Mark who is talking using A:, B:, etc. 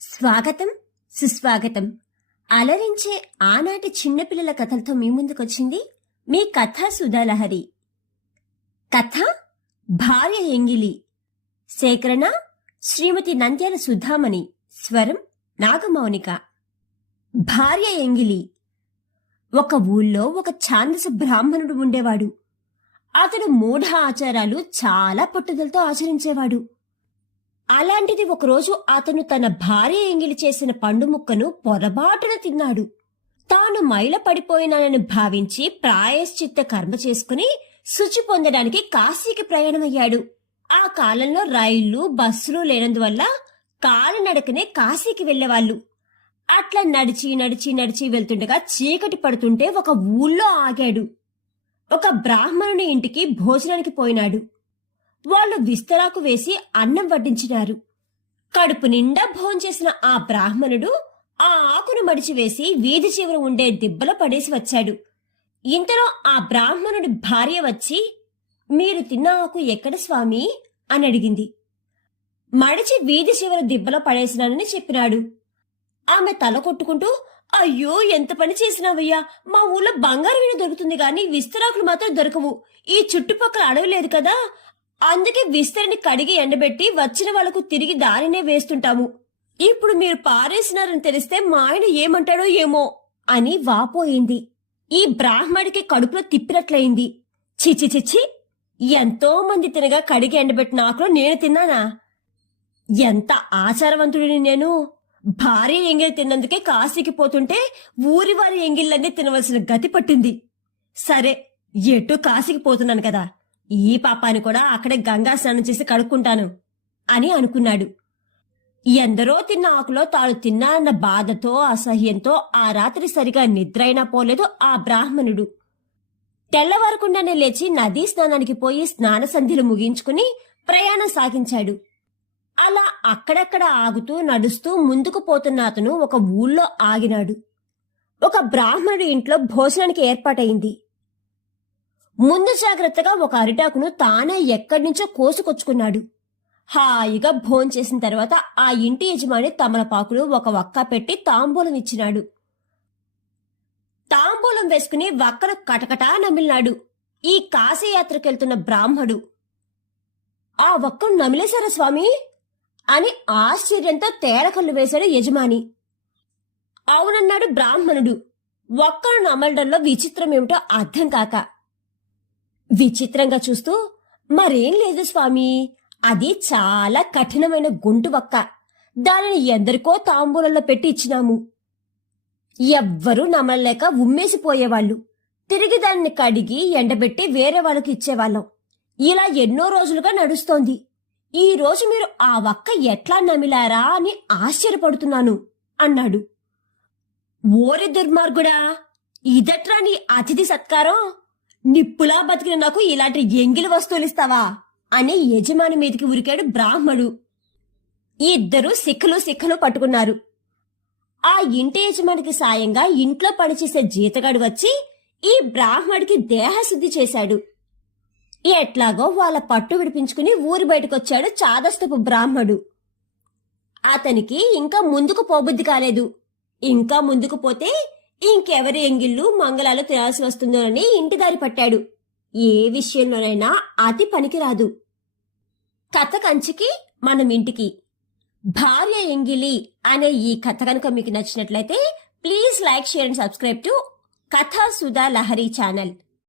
A: స్వాగతం సుస్వాగతం. అలరించే ఆనాటి చిన్నపిల్లల కథలతో మీ ముందుకొచ్చింది మీ కథ సుధాలహరి కథ భార్య ఎంగిలి. సేకరణ శ్రీమతి నంద్యాల సుధామణి. స్వరం నాగమౌనిక. భార్య ఎంగిలి. ఒక ఊళ్ళో ఒక ఛాందస బ్రాహ్మణుడు ఉండేవాడు. అతడు మూఢ ఆచారాలు చాలా పట్టుదలతో ఆచరించేవాడు. అలాంటిది ఒకరోజు అతను తన భార్య ఎంగిలి చేసిన పండు ముక్కను పొరబాటున తిన్నాడు. తాను మైల పడిపోయినానని భావించి ప్రాయశ్చిత్త కర్మ చేసుకుని శుచి పొందడానికి కాశీకి ప్రయాణమయ్యాడు. ఆ కాలంలో రైళ్ళు బస్సులు లేనందువల్ల కాలినడకనే కాశీకి వెళ్ళేవాళ్ళు అట్లా నడిచి నడిచి నడిచి వెళ్తుండగా చీకటి పడుతుంటే ఒక ఊళ్ళో ఆగాడు. ఒక బ్రాహ్మణుని ఇంటికి భోజనానికి పోయినాడు. వాళ్ళు విస్తరాకు వేసి అన్నం వడ్డించినారు. కడుపు నిండా భోంచేసిన ఆ బ్రాహ్మణుడు ఆ ఆకును మడిచివేసి వీధి చివర ఉండే దిబ్బలో పడేసి వచ్చాడు. ఇంతలో ఆ బ్రాహ్మణుడి భార్య వచ్చి మీరు తిన్న ఆకు ఎక్కడ స్వామి? అని అడిగింది. మడిచి వీధి చివర దిబ్బలో పడేసినానని చెప్పినాడు. ఆమె తల కొట్టుకుంటూ అయ్యో ఎంత పని చేసినావయ్యా? మా ఊళ్ళో బంగారు వీణ దొరుకుతుంది గాని విస్తరాకులు మాత్రం దొరకవు. ఈ చుట్టుపక్కల అడవి లేదు కదా? అందుకే విస్తరిని కడిగి ఎండబెట్టి వచ్చిన వాళ్ళకు తిరిగి దారినే వేస్తుంటాము. ఇప్పుడు మీరు పారేసినారని తెలిస్తే మా ఆయన ఏమంటాడో ఏమో అని వాపోయింది. ఈ బ్రాహ్మడికి కడుపులో తిప్పినట్లయింది. చిచి చిచి ఎంతో మంది తినగా కడిగి ఎండబెట్టిన ఆకులో నేను తిన్నానా? ఎంత ఆచారవంతుడిని నేను. భార్య ఎంగిలి తిన్నందుకే కాశీకి పోతుంటే ఊరి వారి ఎంగిళ్ళన్నీ తినవలసిన గతి పట్టింది. సరే ఎటు కాశీకి పోతున్నాను కదా? ఈ పాపాను కూడా అక్కడే గంగా స్నానం చేసి కడుక్కుంటాను అని అనుకున్నాడు. ఎందరో తిన్న ఆకులో తాను తిన్నా అన్న బాధతో అసహ్యంతో ఆ రాత్రి సరిగా నిద్రైనా పోలేదు ఆ బ్రాహ్మణుడు. తెల్లవారకుండానే లేచి నదీ స్నానానికి పోయి స్నాన సంధ్యలు ముగించుకుని ప్రయాణం సాగించాడు. అలా అక్కడక్కడ ఆగుతూ నడుస్తూ ముందుకు పోతున్న అతను ఒక ఊళ్ళో ఆగినాడు. ఒక బ్రాహ్మణుడి ఇంట్లో భోజనానికి ఏర్పాటైంది ముందు జాగ్రత్తగా ఒక అరిటాకును తానే ఎక్కడి నుంచో కోసుకొచ్చుకున్నాడు. హాయిగా భోంచేసిన తర్వాత ఆ ఇంటి యజమాని తమలపాకులు ఒక వక్క పెట్టి తాంబూలం ఇచ్చినాడు. తాంబూలం వేసుకుని వక్కను కటకటా నమిలినాడు. ఈ కాశీయాత్రకెళ్తున్న బ్రాహ్మడు. ఆ వక్కను నమిలేశారా స్వామి? అని ఆశ్చర్యంతో తేరకళ్ళు వేశాడు యజమాని. అవునన్నాడు బ్రాహ్మణుడు. ఒక్కను నమలడంలో విచిత్రమేమిటో అర్థం కాక విచిత్రంగా చూస్తూ మరేం లేదు స్వామి అది చాలా కఠినమైన గొంటు వక్క. దానిని ఎందరికో తాంబూలంలో పెట్టి ఇచ్చినాము. ఎవ్వరూ నమ్మలేక ఉమ్మేసిపోయేవాళ్ళు. తిరిగి దాన్ని కడిగి ఎండబెట్టి వేరే వాళ్ళకి ఇచ్చేవాళ్ళం. ఇలా ఎన్నో రోజులుగా నడుస్తోంది. ఈ రోజు మీరు ఆ వక్క ఎట్లా నమిలారా అని ఆశ్చర్యపడుతున్నాను అన్నాడు. ఓరి దుర్మార్గుడా ఇదట్రా నీ అతిథి సత్కారం? నిప్పులా బతికిన నాకు ఇలాంటి ఎంగిలి వస్తువులు ఇస్తావా? అని యజమాని మీదికి ఉరికాడు బ్రాహ్మడు. ఇద్దరు సిక్కలు సిక్కలు పట్టుకున్నారు. ఆ ఇంటి యజమానికి సాయంగా ఇంట్లో పనిచేసే జీతగాడు వచ్చి ఈ బ్రాహ్మడికి దేహశుద్ధి చేశాడు. ఎట్లాగో వాళ్ళ పట్టు విడిపించుకుని ఊరి బయటకొచ్చాడు చాదస్తపు బ్రాహ్మడు. అతనికి ఇంకా ముందుకు పోబుద్ధి కాలేదు. ఇంకా ముందుకు పోతే ఇంకెవరి ఎంగిళ్ళు మంగళాలు తినాల్సి వస్తుందోనని ఇంటి దారి పట్టాడు. ఏ విషయంలోనైనా అతి పనికిరాదు. కథ కంచికి మనం ఇంటికి. భార్య ఎంగిలి అనే ఈ కథ కనుక మీకు నచ్చినట్లయితే please like share and subscribe to Katha Sudha Lahari channel.